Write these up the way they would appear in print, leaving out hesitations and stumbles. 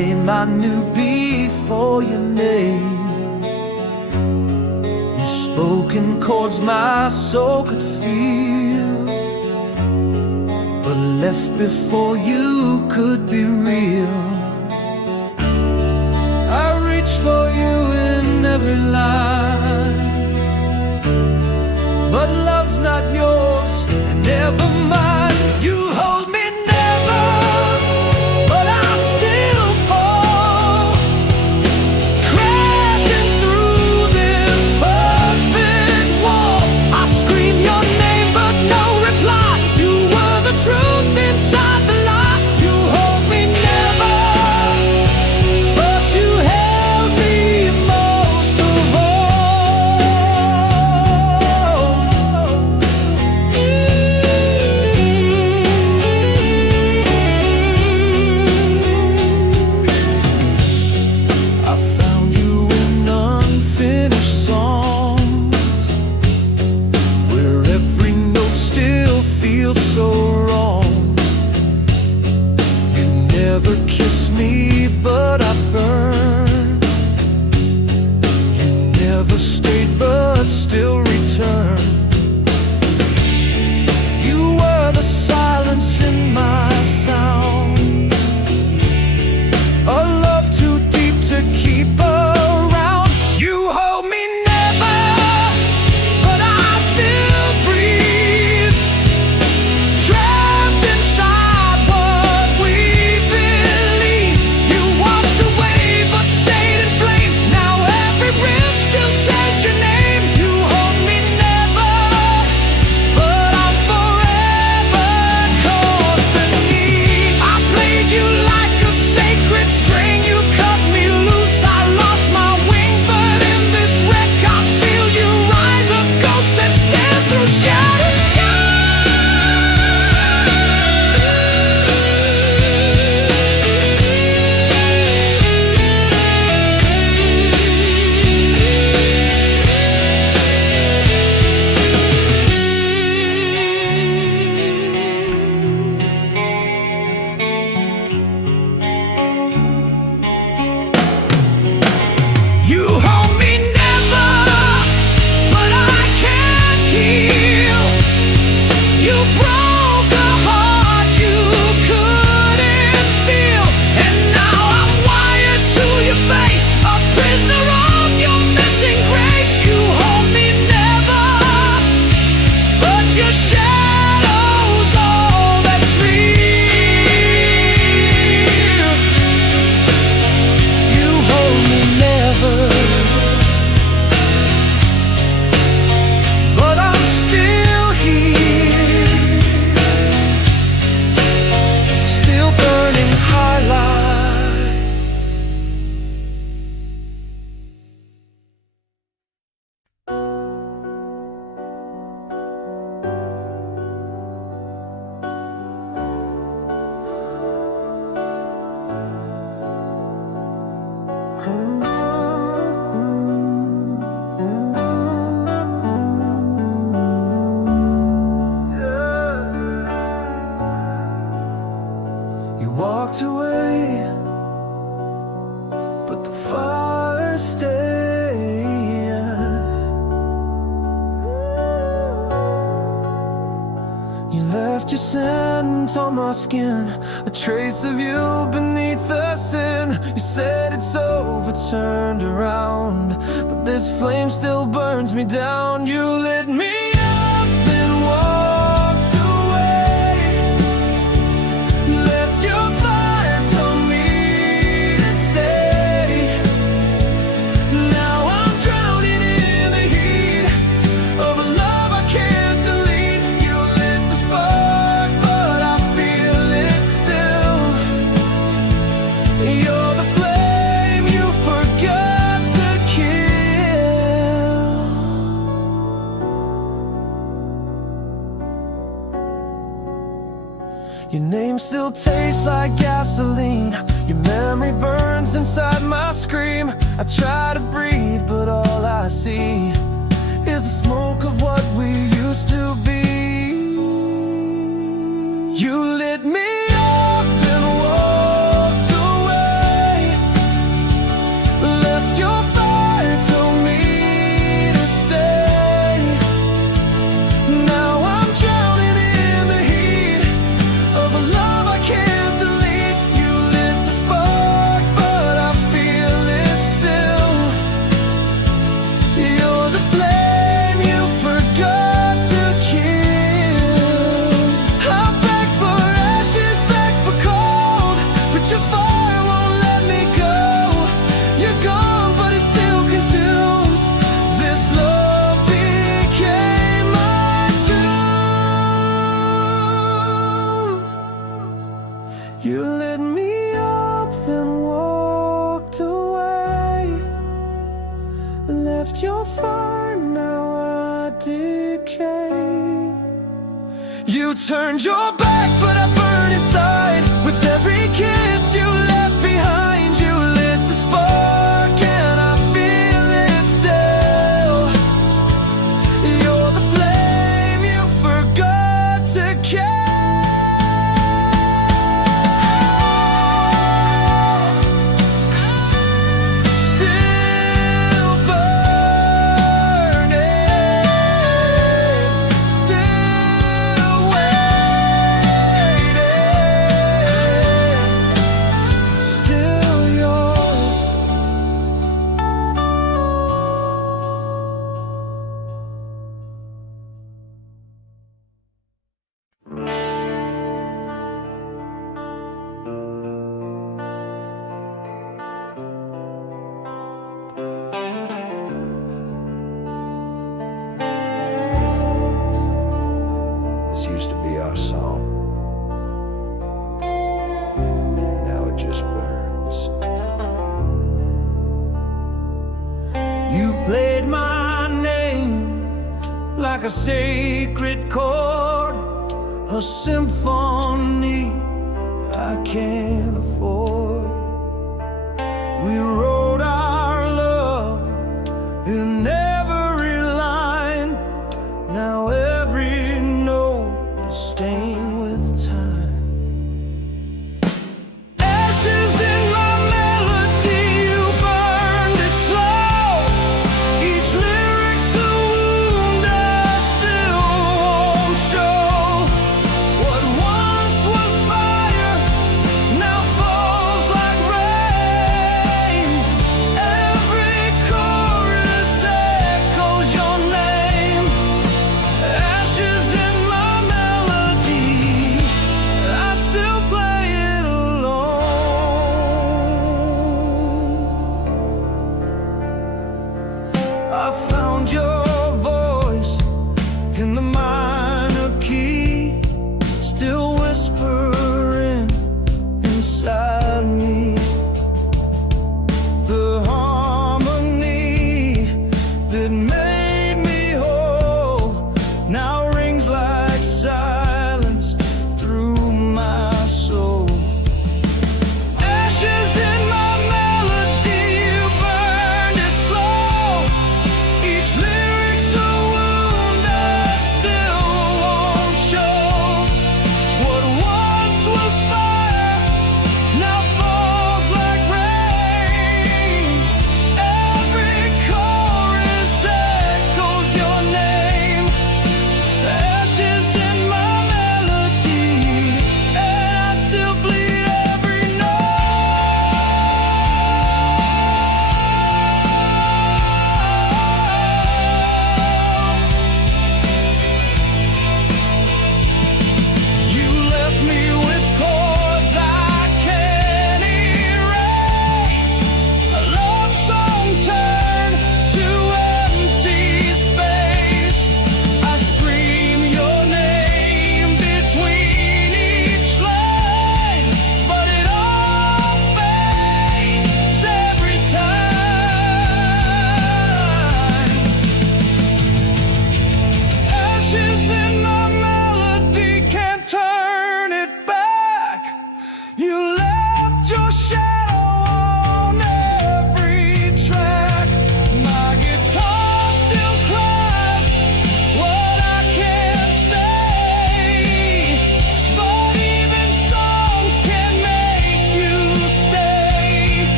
name I knew before your name. You spoke in chords my soul could feel, but left before you could be real. I reach for you in every line, but love's not yours, and never mind. You hold me never, but I still fall, crashing through this perfect wall. I scream your name, but no reply. You were the truth inside the lie. You hold me never, but you held me most of all. I found you in unfinished songs, where every note still feels so wrong. You never kissed me, but I burned. You never stayed, but still returned. You were the silence in my sound, a love too deep to keep around. You hold me never, but I still breathe, trapped inside what we believe. You walked away but stayed in flame. Now every riff still says your name. You hold me never, but I'm forever caught beneath. I played you like a sacred string. You cut me loose, I lost my wings, but in this wreck I feel you rise, a ghost that stares through shattered You hold me never, but I can't heal. You broke a heart you couldn't feel, and now I'm wired to your face, a prisoner of your missing grace. You hold me never, but your shadow's all that's real. You hold me never, but I'm still here, still burning highlight. You walked away, but the fire stayed. You left your scent on my skin, a trace of you beneath the sin. You said it's over, turned around, but this flame still burns me down. You lit me up and walked away, left your fire, told me to stay. Now I'm drowning in the heat of a love I can't delete. You lit the spark, but I feel it still. You're the flame you forgot to kill. Your name still tastes like gasoline. Your memory burns inside my scream. I try to breathe, but all I see is the smoke of what we used to be. You lit me up and walked away, turned your back, but I burn inside. With every kiss you left behind, you lit the spark, and I feel it still. You're the flame you forgot to kill. This used to be our song. Now it just burns. You played my name like a sacred chord, a symphony I can't afford. We wrote our love in every line. Now every note is stained with time. Ashes in my melody, you burned it slow. Each lyric's a wound I still won't show. What once was fire now falls like rain.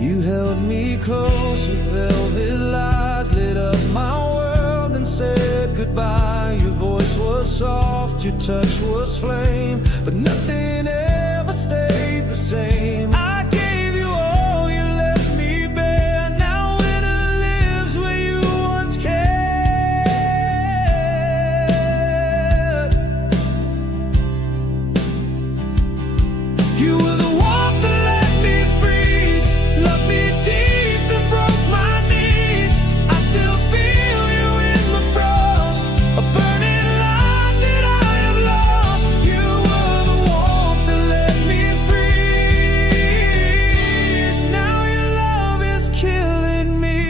You held me close with velvet lies, lit up my world and said goodbye. Your voice was soft, your touch was flame, but nothing ever stayed the same. I gave you all, you left me bare. Now winter lives where you once cared. You were the warmth that let me freeze, loved me deep that broke my knees. I still feel you in the frost, a burning light that I have lost. You were the warmth that let me freeze. Now your love is killing me.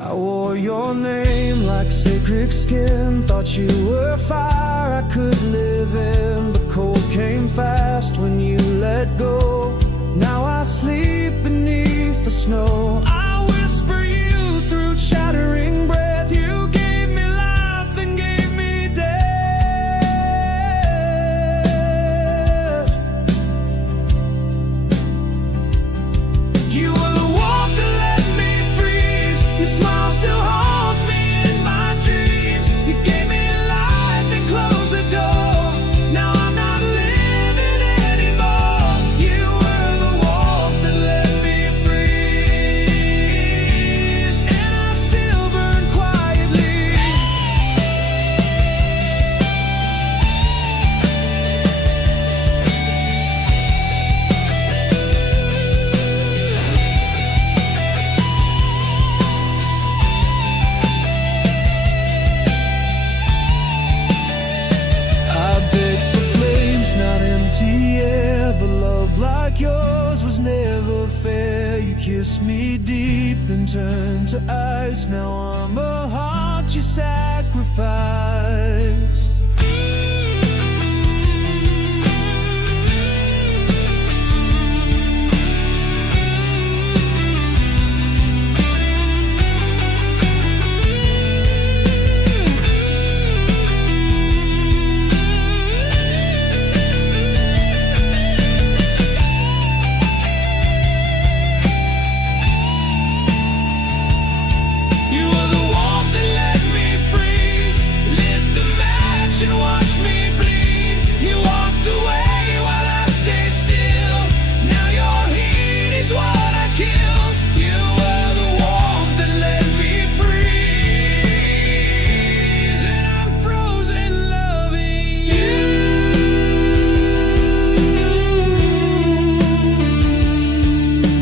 I wore your name like sacred skin, thought you were fire I could live in, but cold came fast when you let go. Now I sleep beneath the snow. I whisper you through chattering breath. You gave me life and gave me death. You were the warmth that let me freeze. Your smile still haunts me in my dreams. You gave me a light that closed the door. Now I'm not living anymore. You were the warmth that let me freeze, and I still burn quietly. I begged for flames, not empty air, but love like yours was never fair. You kissed me deep, then turned to ice. Now I'm a heart you sacrificed. You were the warmth that let me freeze, lit the match and watched me bleed. You walked away while I stayed still. Now your heat is what I killed. You were the warmth that let me freeze, and I'm frozen loving you.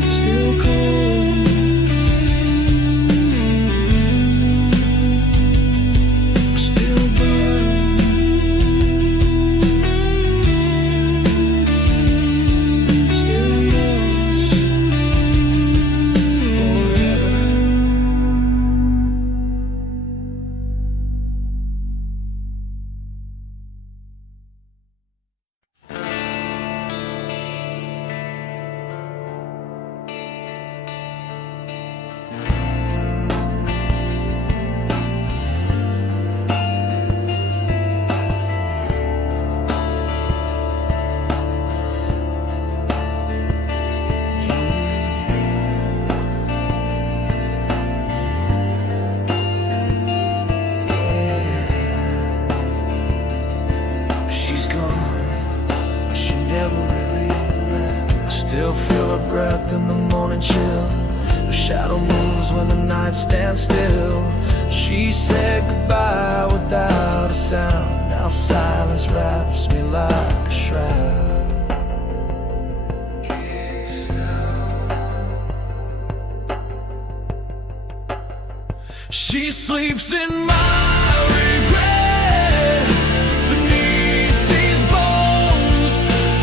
Still cold, still burn, still yours forever. She's gone, but she never really left. I still feel her breath in the morning chill. Her shadow moves when the night stands still. She said goodbye without a sound. Now silence wraps me like a shroud. She sleeps in my regret. Beneath these bones,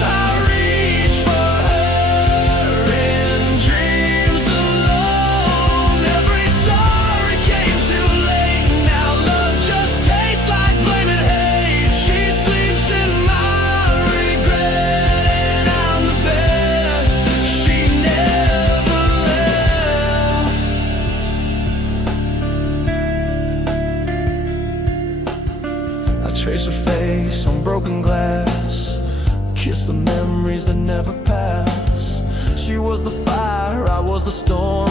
I reach for her in dreams alone. Every sorry came too late. Now love just tastes like blame and hate. She sleeps in my regret, and I'm the bed she never left. I trace her face on broken glass, kiss the memories that never pass. She was the fire, I was the storm.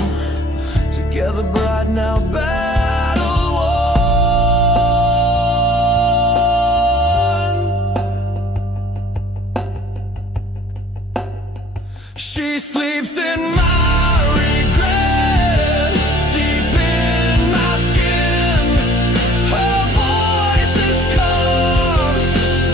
Together bright now, battle won. She sleeps in my regret, deep in my skin. Her voice is calm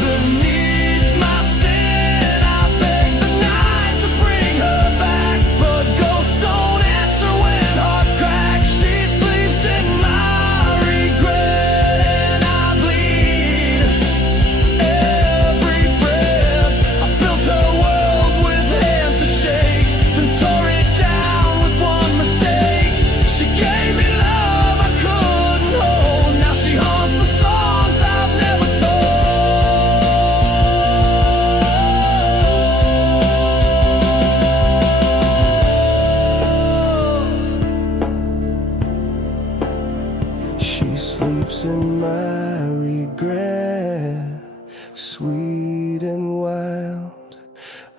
beneath my sin. I beg the night to bring her back, but ghosts don't answer when hearts crack. She sleeps in my regret, and I bleed every breath. I built her world with hands that shake, then tore it down with one mistake. She gave me love I couldn't hold. Now she haunts the songs I've never told. She sleeps in my regret, sweet and wild.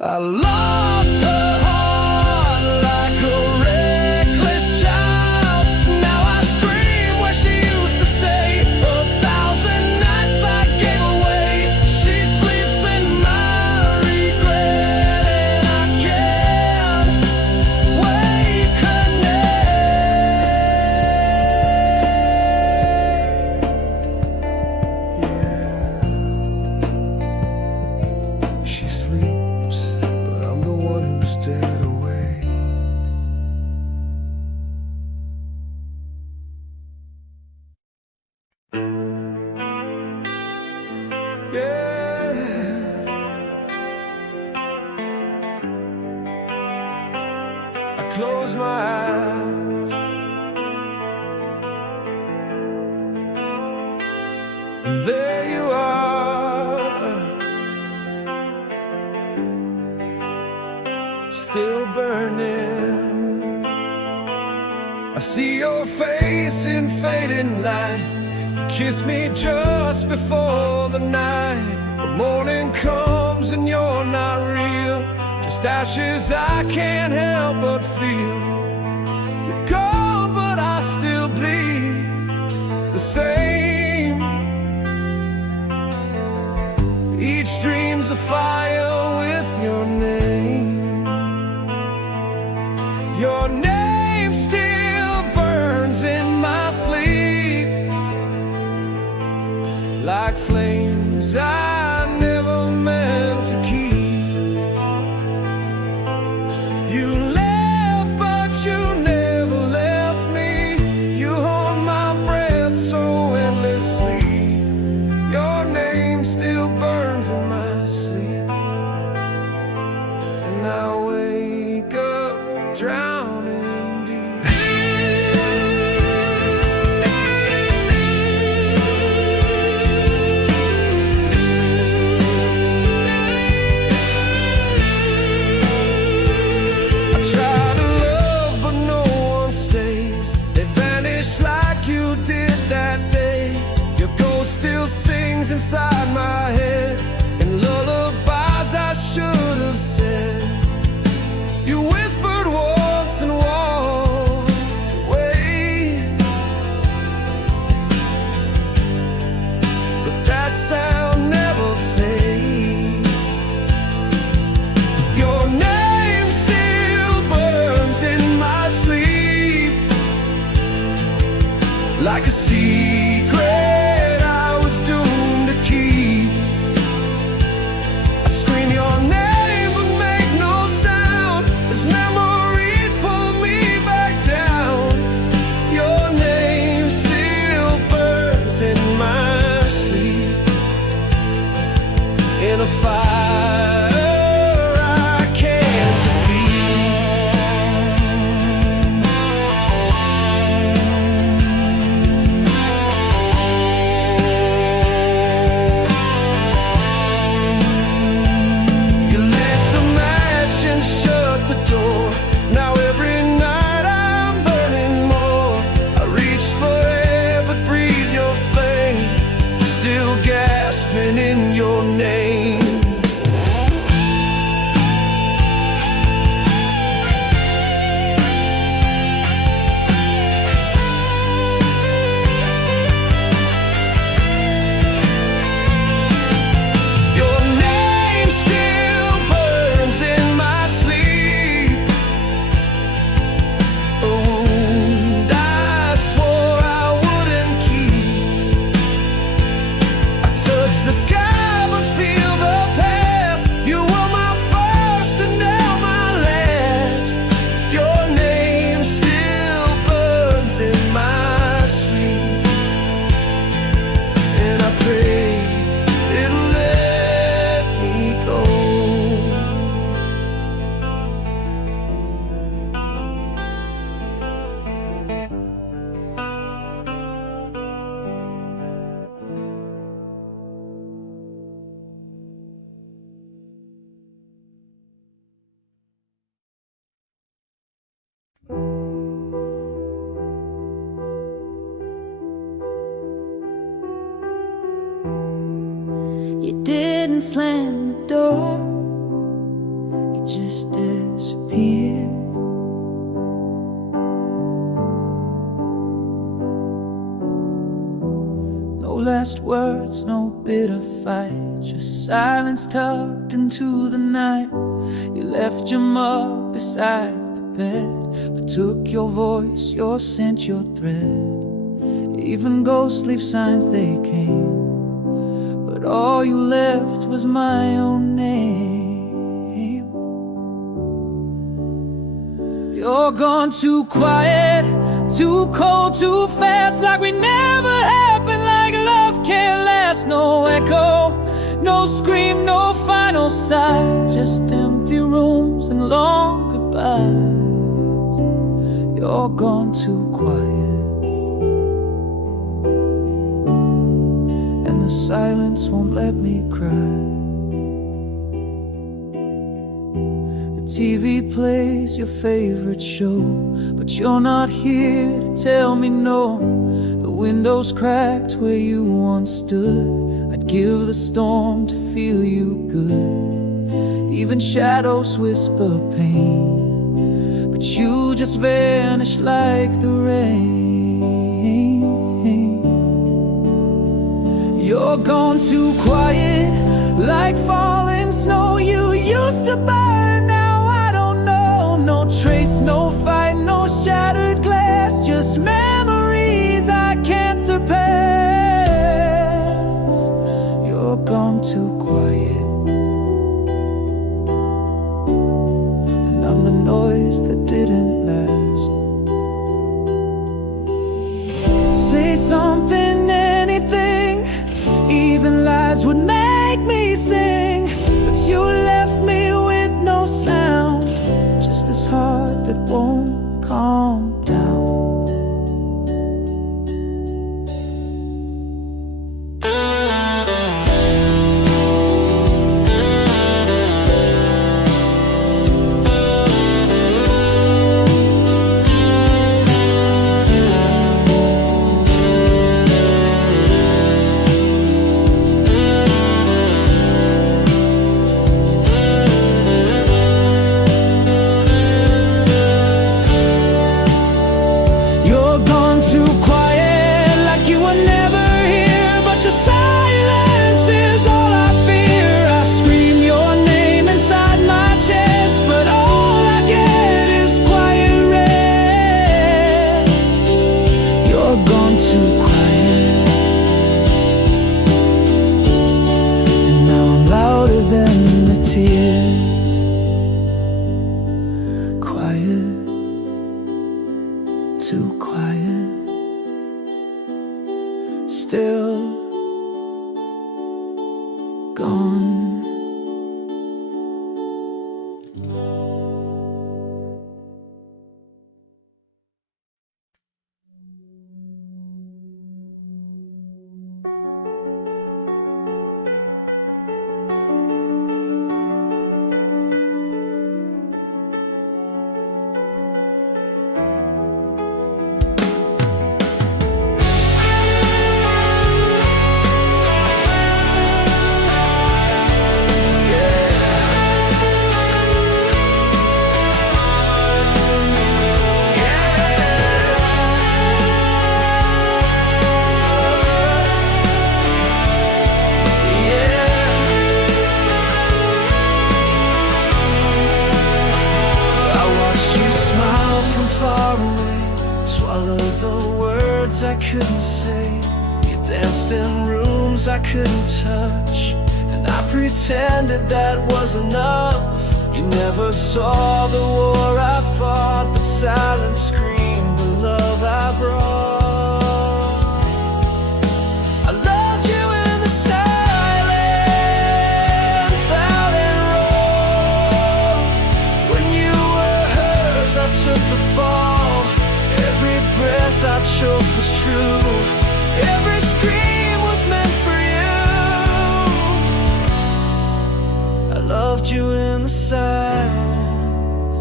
I lost her heart like a reckless child. Now I scream where she used to stay. 1,000 nights I gave away. She sleeps in my regret, and I can't wake her name. She sleeps, but I'm the one who's dead awake. Yeah. I close my eyes, and there you are, still burning. I see your face in fading light. You kiss me just before the night. The morning comes and you're not real, just ashes I can't help but feel. You're gone, but I still bleed the same. Each dream's a fire with your name. Your name still burns in my sleep, like flames I never meant to keep. You left, but you never left me. You hold my breath so endlessly. Your name still burns in my sleep, and I wake up drowning deep. I try to love, but no one stays. They vanish like you did that day. Your ghost still sings inside my head, and lullabies I should have said. You whispered once and walked away, but that sound never fades. Your name still burns in my sleep, like a secret I was doomed to keep. I scream your name but make no sound, as memories pull me back down. Your name still burns in my sleep, in a fire I can't defeat. didn't slam the door, you just disappeared. No last words, no bitter fight, just silence tucked into the night. You left your mug beside the bed, but took your voice, your scent, your thread. Even ghosts leave signs they came, but all you left was my own name. You're gone too quiet, too cold, too fast, like we never happened, like love can't last. No echo, no scream, no final sigh, just empty rooms and long goodbyes. You're gone too quiet, and the silence won't let me cry. The TV plays your favorite show, but you're not here to tell me no. The window's cracked where you once stood, I'd give the storm to feel you good. Even shadows whisper pain, but you just vanish like the rain. You're gone too quiet, like falling snow. You used to burn, now I don't know. No trace, no fight, no shattered glass, just memories I can't surpass. You're gone too quiet, and I'm the noise that didn't last. Say something, anything, even lies would make me sing, but you left me with no sound, just this heart that won't calm down. Too quiet, still gone. I couldn't say, you danced in rooms I couldn't touch, and I pretended that was enough. You never saw the war I fought, but silence screamed the love I brought. I loved you in the silence, loud and raw. When you were hers, I took the fall. Every breath I choked was true. Every scream was meant for you. I loved you in the silence,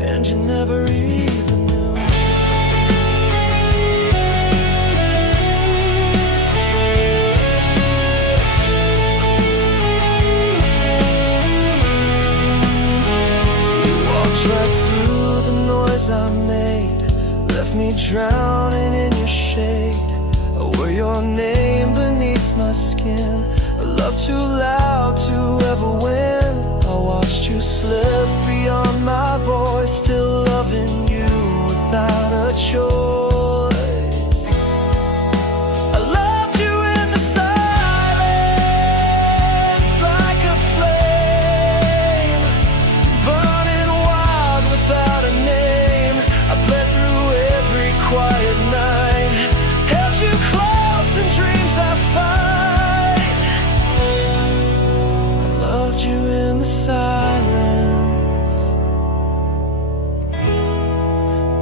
and you never even knew. me drowning in your shade. I wear your name beneath my skin. A love too loud to ever win. I watched you slip beyond my voice, still loving you without a choice. I loved you in the silence, like a flame, burning wild without a name. I bled through every quiet night, held you close in dreams I find. I loved you in the silence,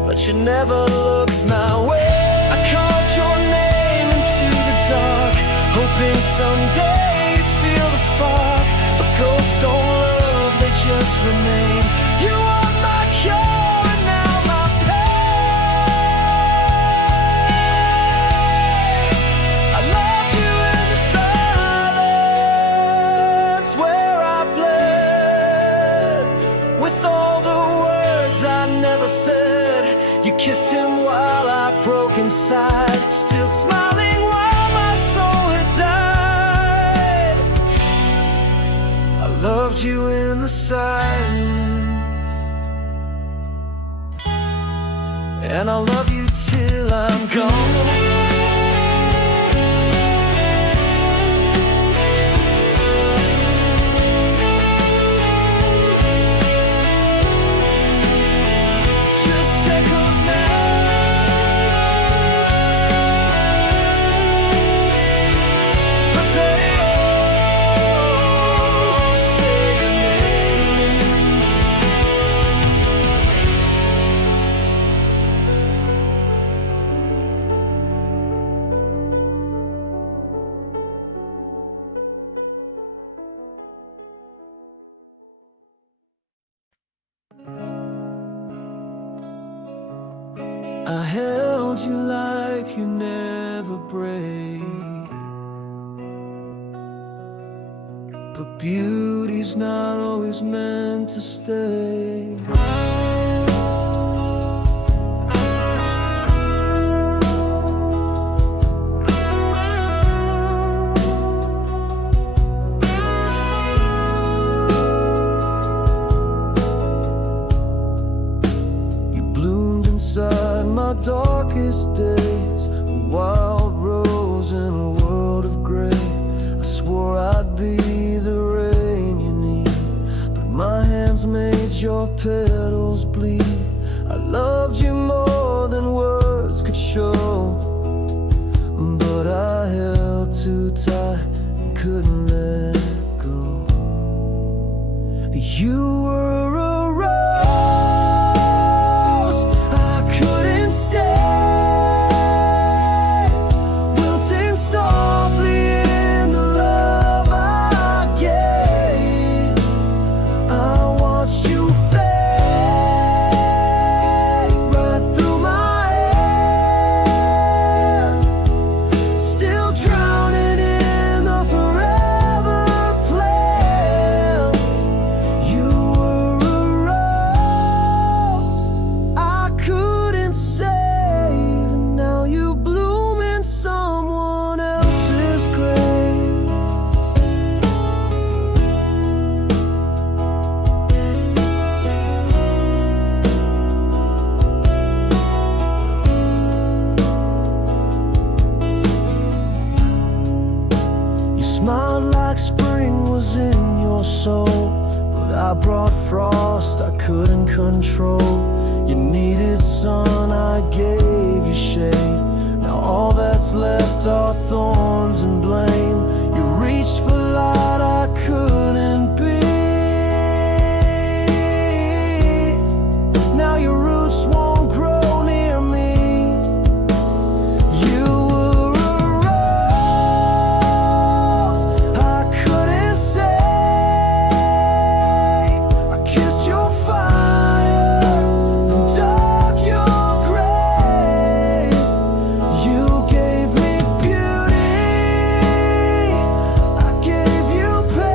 but you never looked my way. I carved your name into the dark, hoping someday you'd feel the spark. But ghosts don't love, they just remain. You are my cure and now my pain. I loved you in the silence, where I bled with all the words I never said. You kissed him while I broke inside, still smiling while my soul had died. I loved you in the silence, and I'll love you till I'm gone. I held you like you never break, but beauty's not always meant to stay. My darkest days, a wild rose in a world of gray. I swore I'd be the rain you need, but my hands made your petals bleed. I loved you more than words could show, but I held too tight and couldn't let go. You were a I brought frost I couldn't control. You needed sun, I gave you shade. Now all that's left are thorns and blame. You reached for light I couldn't be. Now your roots won't grow near me. You were a rose I couldn't save. I kissed your fire and dug your grave. You gave me beauty, I gave you pain.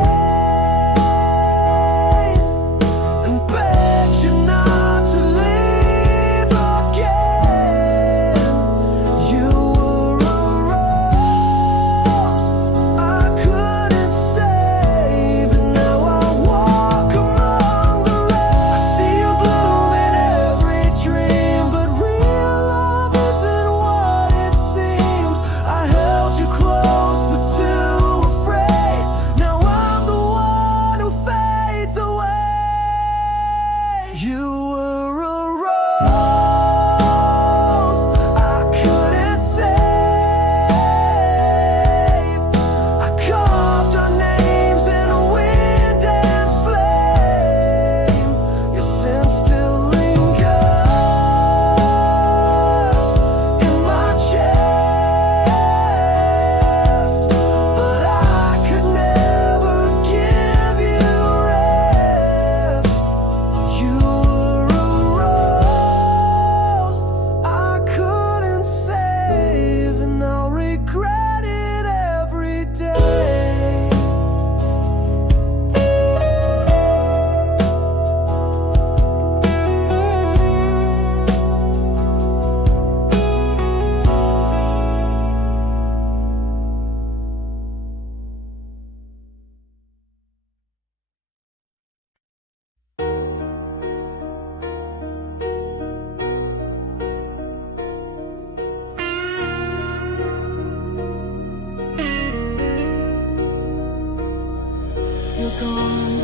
gone,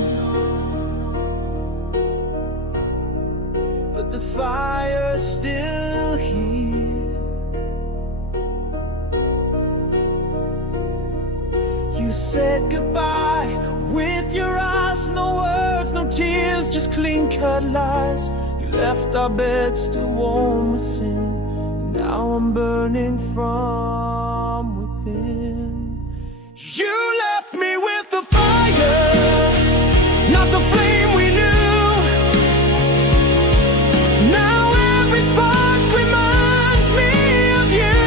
but the fire's still here. You said goodbye with your eyes, no words, no tears, just clean-cut lies. You left our bed still warm with sin. Now I'm burning from within. You left me with the fire, not the flame we knew. Now every spark reminds me of you.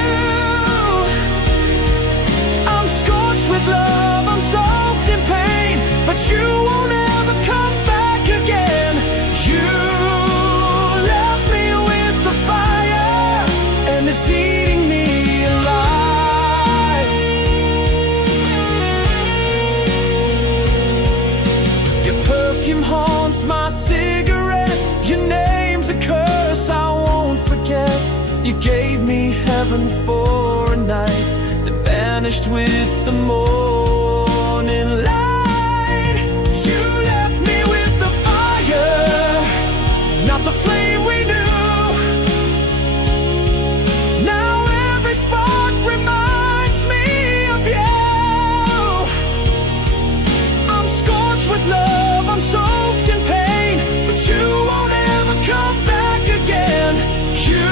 I'm scorched with love, I'm soaked in pain, but you won't ever come back again. You left me with the fire, and it's eating me alive. Your perfume haunts my cigarette, your name's a curse I won't forget. You gave me heaven for a night that vanished with the morning light. You left me with the fire, not the flame we knew. Now every spark reminds me of you. I'm scorched with love, I'm soaked in pain, but you won't ever come back again. You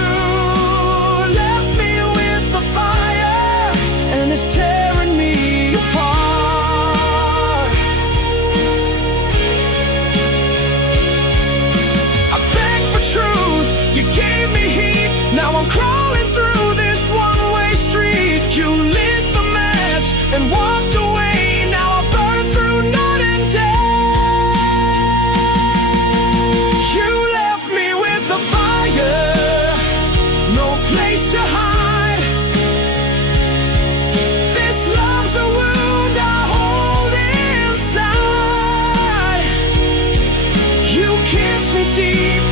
left me with the fire, and it's tearing me apart. I begged for truth, you gave me heat. Now I'm crawling through this one-way street. You lit the match and walked away. Now I burn through night and day. You left me with the fire, no place to hide. This love's a wound I hold inside. You kissed me deep